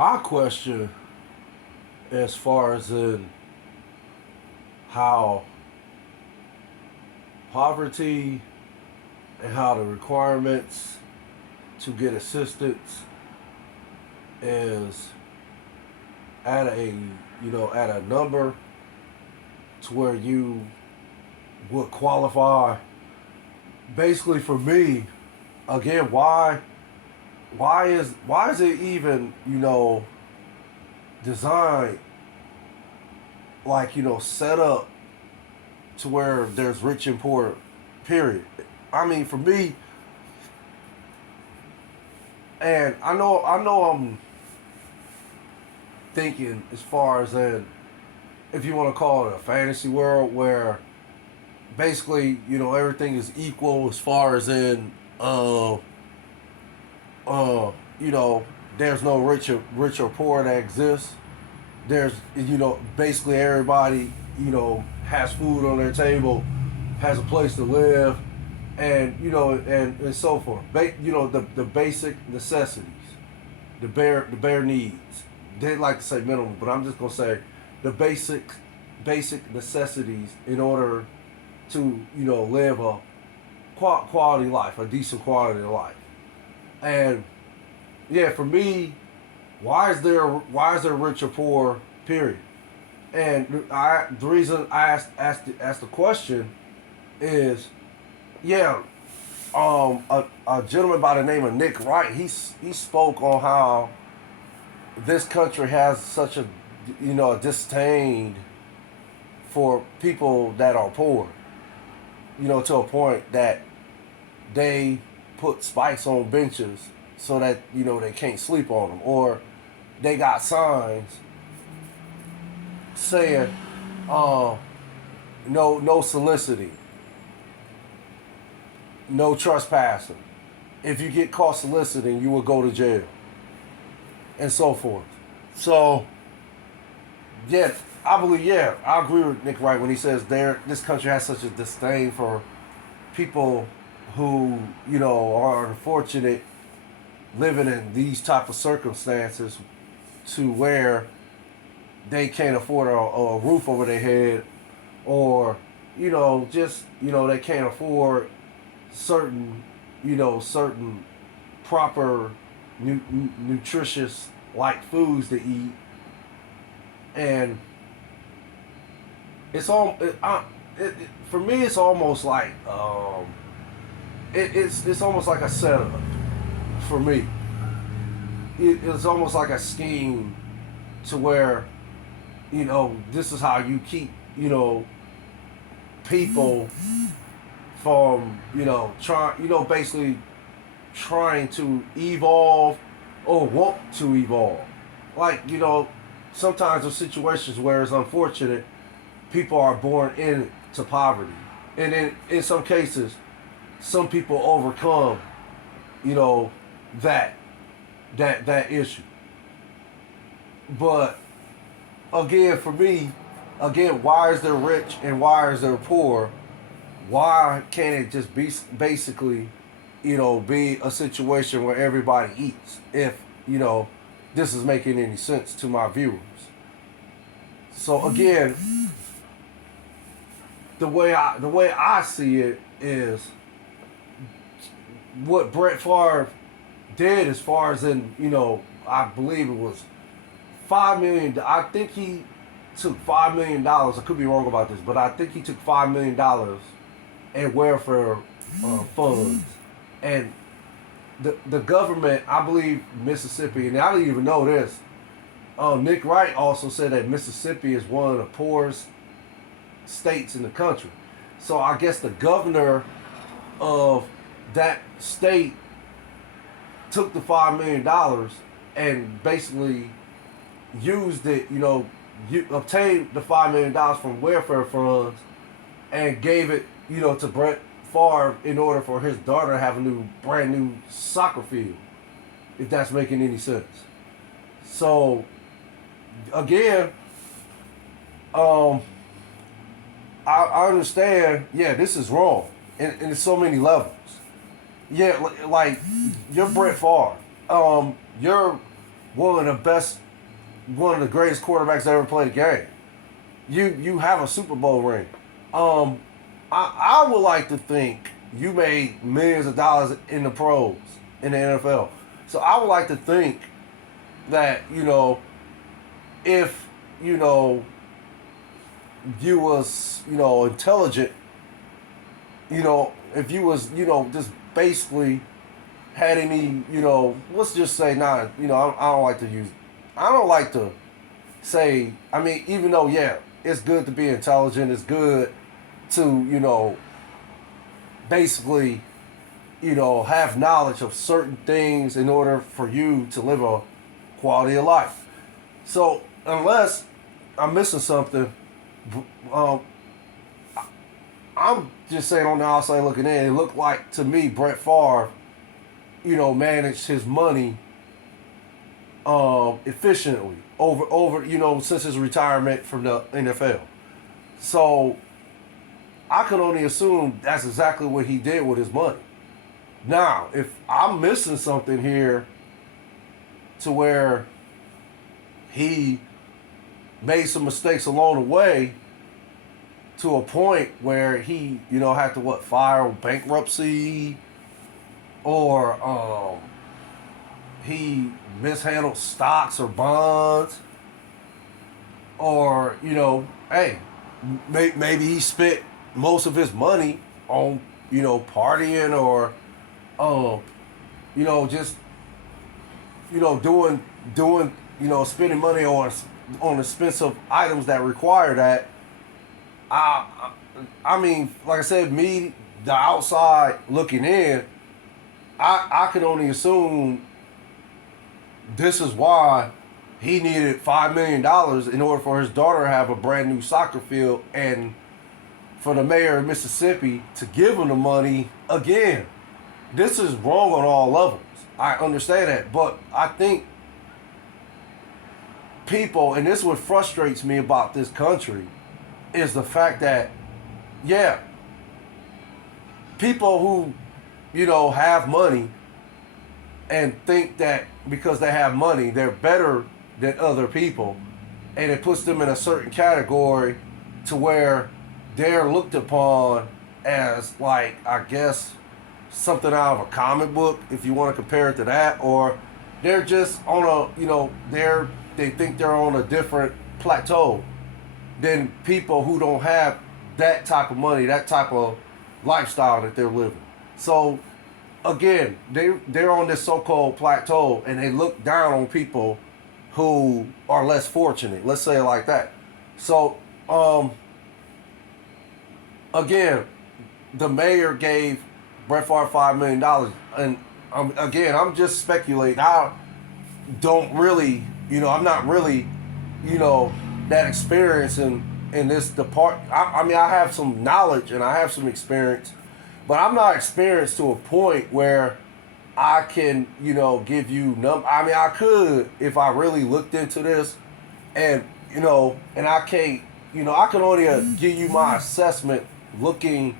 My question, as far as in how poverty and how the requirements to get assistance is at a at a number to where you would qualify. Basically, for me, again, why is it even designed like set up to where there's rich and poor, period. I mean, for me, and I know I'm thinking as far as in, if you want to call it a fantasy world where basically everything is equal as far as in you know there's no rich or poor that exists. There's basically everybody has food on their table, has a place to live, and and so forth. The basic necessities, the bare needs. They like to say minimum, but I'm just gonna say the basic necessities in order to live a quality life, a decent quality of life. And yeah, for me, why is there rich or poor? Period. And the reason I asked the question is, yeah, a gentleman by the name of Nick Wright, he spoke on how this country has such a disdain for people that are poor, to a point that they put spikes on benches so that they can't sleep on them, or they got signs saying no soliciting, no trespassing. If you get caught soliciting, you will go to jail, and so forth. So yeah, I agree with Nick Wright when he says this country has such a disdain for people who are unfortunate, living in these type of circumstances, to where they can't afford a roof over their head, or just they can't afford certain certain proper nutritious like foods to eat. And for me it's almost like it's almost like a setup for me. It's almost like a scheme to where this is how you keep people from basically trying to evolve or want to evolve. Like sometimes there's situations where it's unfortunate people are born into poverty, and in some cases some people overcome that that issue. But again, for me, why is there rich and why is there poor? Why can't it just be basically be a situation where everybody eats, if this is making any sense to my viewers? So again, the way I see it is what Brett Favre did, as far as in I believe it was $5 million. I think he took $5 million. I could be wrong about this, but I think he took $5 million in welfare funds. And the government, I believe Mississippi, and I didn't even know this. Nick Wright also said that Mississippi is one of the poorest states in the country. So I guess the governor of that state took the $5 million and basically used it, obtained the $5 million from welfare funds and gave it, to Brett Favre in order for his daughter to have a brand new soccer field, if that's making any sense. So again, I understand. Yeah, this is wrong, in so many levels. Yeah, like you're Brett Favre. You're one of the best, one of the greatest quarterbacks that ever played a game. You have a Super Bowl ring. Um, I would like to think you made millions of dollars in the pros in the NFL. So I would like to think that if you know you was intelligent, if you was just basically had any let's just say not I don't like to use I don't like to say I mean even though yeah it's good to be intelligent, it's good to basically have knowledge of certain things in order for you to live a quality of life. So unless I'm missing something, um, I'm just saying on the outside looking in, it looked like to me Brett Favre, managed his money efficiently over since his retirement from the NFL. So I could only assume that's exactly what he did with his money. Now, if I'm missing something here to where he made some mistakes along the way to a point where he, had to file bankruptcy or he mishandled stocks or bonds or, hey, maybe he spent most of his money on, partying or, just, doing, spending money on expensive items that require that. I, I mean, like I said, me, the outside looking in, I can only assume this is why he needed $5 million in order for his daughter to have a brand new soccer field and for the mayor of Mississippi to give him the money again. This is wrong on all levels. I understand that, but I think people, and this is what frustrates me about this country, is the fact that, yeah, people who, have money and think that because they have money, they're better than other people, and it puts them in a certain category to where they're looked upon as, like, I guess, something out of a comic book, if you want to compare it to that, or they're just on they think they're on a different plateau than people who don't have that type of money, that type of lifestyle that they're living. So again, they're on this so-called plateau and they look down on people who are less fortunate. Let's say it like that. So again, the mayor gave Brett Favre $5 million, and again, I'm just speculating. I don't really, I'm not really, that experience in this department. I mean, I have some knowledge and I have some experience, but I'm not experienced to a point where I can, give you I mean, I could if I really looked into this, and and I can't, I can only give you my assessment looking.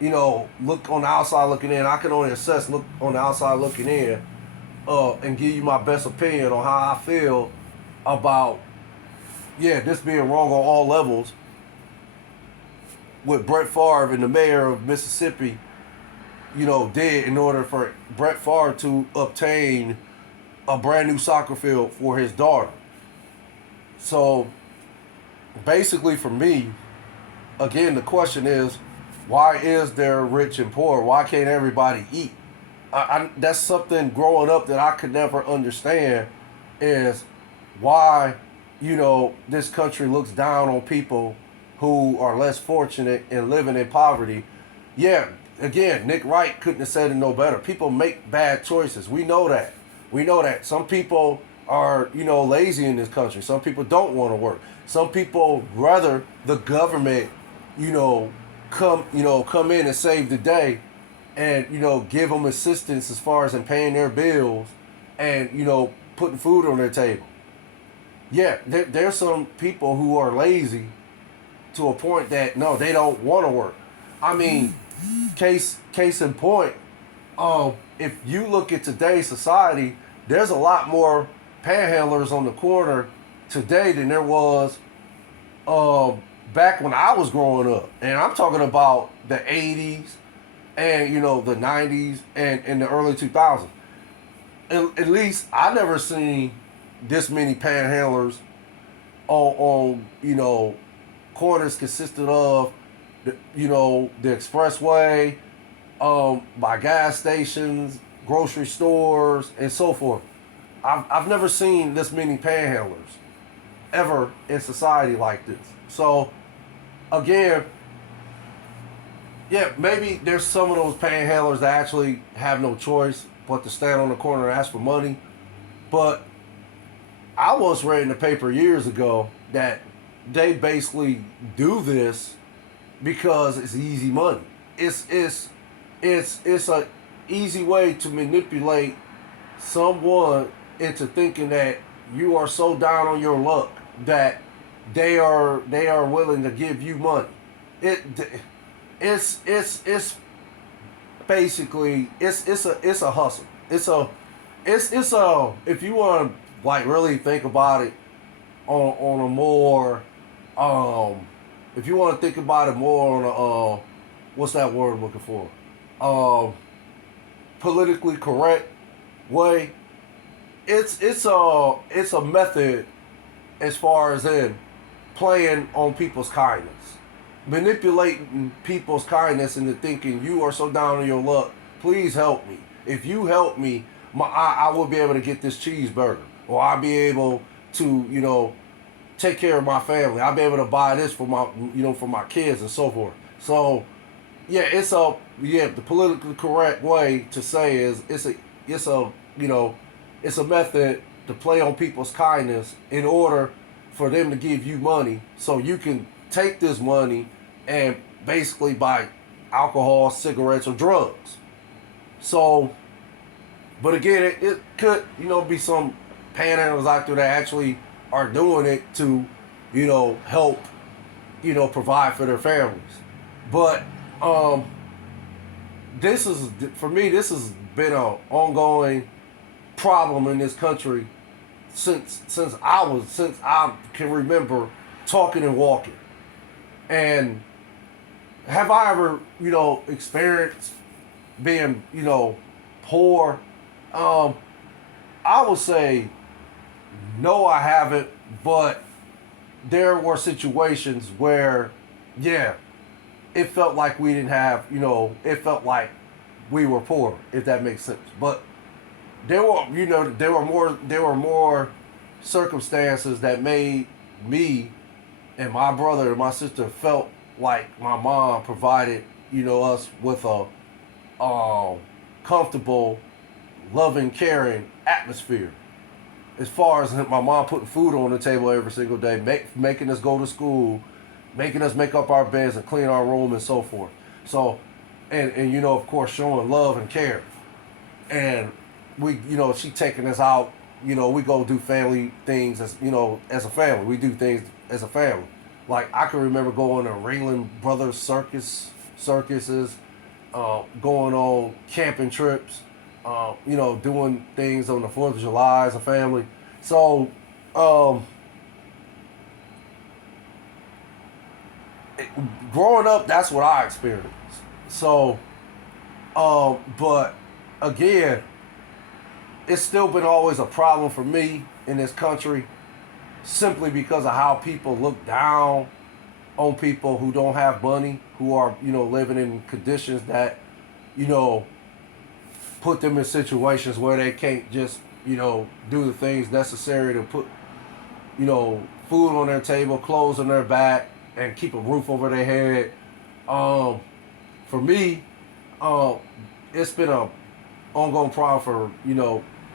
Look on the outside looking in. I can only assess look on the outside looking in, and give you my best opinion on how I feel about, this being wrong on all levels. What Brett Favre and the mayor of Mississippi, did in order for Brett Favre to obtain a brand new soccer field for his daughter. So, basically, for me, again, the question is, why is there rich and poor? Why can't everybody eat? That's something growing up that I could never understand is why, this country looks down on people who are less fortunate and living in poverty. Yeah, again, Nick Wright couldn't have said it no better. People make bad choices. We know that. We know that. Some people are, lazy in this country. Some people don't want to work. Some people rather the government, come in and save the day and, give them assistance as far as in paying their bills and, putting food on their table. Yeah, there's some people who are lazy to a point that, no, they don't want to work. I mean, case in point, if you look at today's society, there's a lot more panhandlers on the corner today than there was um, back when I was growing up. And I'm talking about the 80s and, the 90s and the early 2000s. At least I never seen this many panhandlers on corners consisted of the expressway, by gas stations, grocery stores, and so forth. I've never seen this many panhandlers ever in society like this. So again, yeah, maybe there's some of those panhandlers that actually have no choice but to stand on the corner and ask for money. But I once read in the paper years ago that they basically do this because it's easy money. It's a easy way to manipulate someone into thinking that you are so down on your luck that they are willing to give you money. It it's basically it's a hustle. It's a if you want to like really think about it on a more if you want to think about it more on a what's that word I'm looking for, politically correct way, it's a method as far as in playing on people's kindness, manipulating people's kindness into thinking you are so down on your luck. Please help me. If you help me, I will be able to get this cheeseburger, or I'll be able to take care of my family. I'll be able to buy this for my kids and so forth. So yeah, the politically correct way to say is it's a method to play on people's kindness in order for them to give you money so you can take this money and basically buy alcohol, cigarettes, or drugs. So, but again, it could be some panhandlers out there that actually are doing it to help provide for their families. But this is, for me, this has been an ongoing problem in this country since I can remember talking and walking. And have I ever experienced being poor? I would say no, I haven't. But there were situations where, yeah, it felt like we didn't have, it felt like we were poor, if that makes sense. But there were more circumstances that made me and my brother and my sister felt like my mom provided, us with a comfortable, loving, caring atmosphere. As far as my mom putting food on the table every single day, making us go to school, making us make up our beds and clean our room and so forth. So, and of course, showing love and care. And we, she taking us out, we go do family things as a family. We do things as a family. Like, I can remember going to Ringling Brothers circuses, going on camping trips, doing things on the 4th of July as a family. So, growing up, that's what I experienced. So, but again, it's still been always a problem for me in this country simply because of how people look down on people who don't have money, who are, living in conditions that, put them in situations where they can't just, do the things necessary to put, food on their table, clothes on their back, and keep a roof over their head. For me, it's been a ongoing problem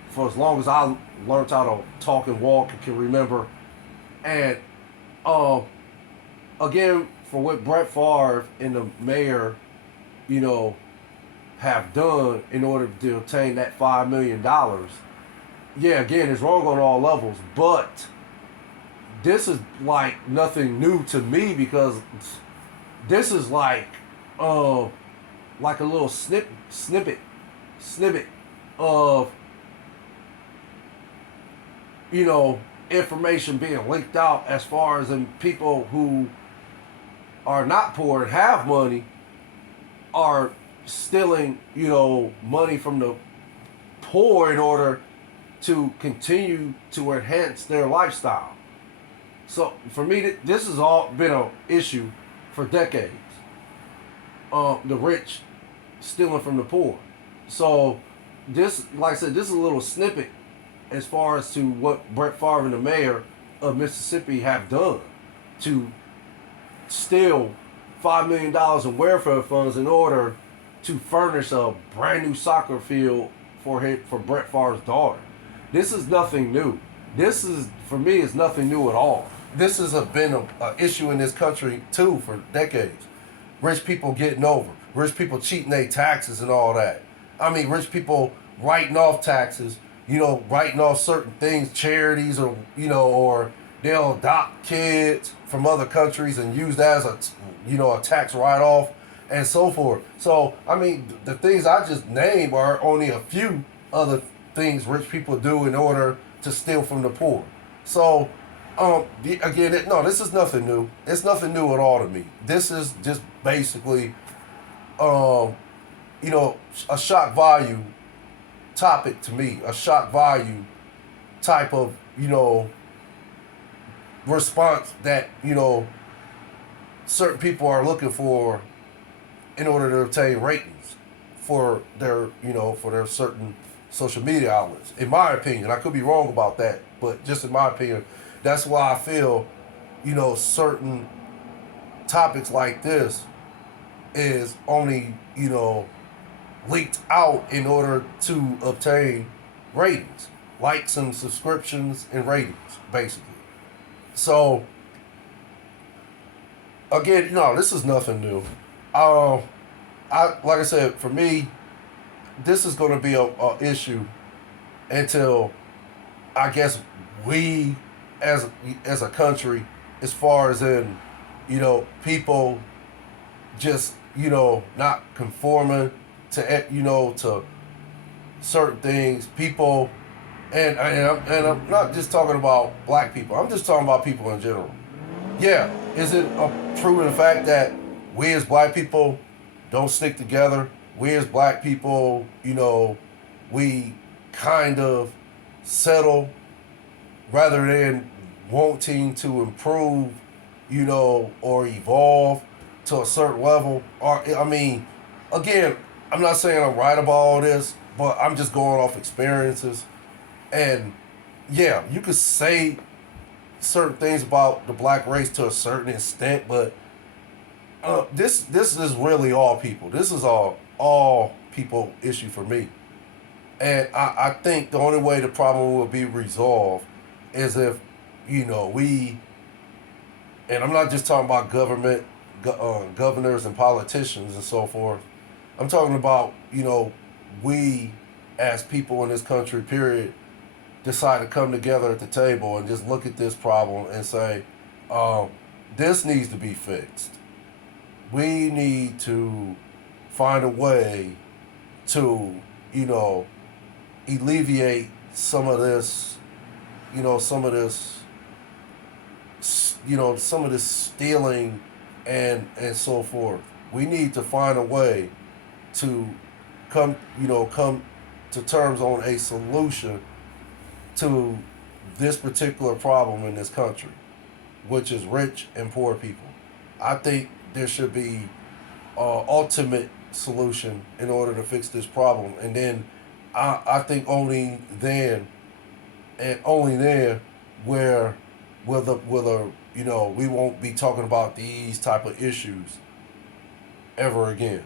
for as long as I learned how to talk and walk and can remember. And again, for what Brett Favre and the mayor, have done in order to obtain that $5 million, yeah, again, it's wrong on all levels. But this is like nothing new to me because this is like a little snippet of you know, information being leaked out as far as in people who are not poor and have money are stealing, you know, money from the poor in order to continue to enhance their lifestyle. So for me, this has all been an issue for decades. The rich stealing from the poor. So this, like I said, this is a little snippet as far as to what Brett Favre and the mayor of Mississippi have done to steal $5 million in welfare funds in order to furnish a brand new soccer field for Brett Favre's daughter. This is nothing new. This is, for me, is nothing new at all. This has been an issue in this country too for decades. Rich people getting over, rich people cheating their taxes and all that. I mean, rich people writing off taxes, you know, writing off certain things, charities, or you know, or they'll adopt kids from other countries and use that as a tax write-off and so forth. So I mean, the things I just named are only a few other things rich people do in order to steal from the poor. So again, no, this is nothing new. It's nothing new at all to me. This is just basically, a shock value topic to me, a shock value type of, response that, certain people are looking for in order to obtain ratings for their certain social media outlets. In my opinion, I could be wrong about that, but just in my opinion, that's why I feel, certain topics like this is only, leaked out in order to obtain ratings, likes and subscriptions and ratings, basically. So, again, this is nothing new. Like I said, for me, this is going to be a issue until, I guess, we as a country, as far as in, people just, not conforming to certain things. People, and I'm not just talking about black people. I'm just talking about people in general. Yeah, is it a proven fact that we as black people don't stick together? We as black people, we kind of settle rather than wanting to improve, or evolve to a certain level. Or, I mean, again, I'm not saying I'm right about all this, but I'm just going off experiences. And yeah, you could say certain things about the black race to a certain extent, but this is really all people. This is all people issue for me. And I think the only way the problem will be resolved is if, we, and I'm not just talking about government, governors and politicians and so forth. I'm talking about, we as people in this country, period, decide to come together at the table and just look at this problem and say, this needs to be fixed. We need to find a way to, alleviate some of this, some of this stealing and so forth. We need to find a way to come to terms on a solution to this particular problem in this country, which is rich and poor people. I think there should be an ultimate solution in order to fix this problem, and then I think only then and only then where we won't be talking about these type of issues ever again.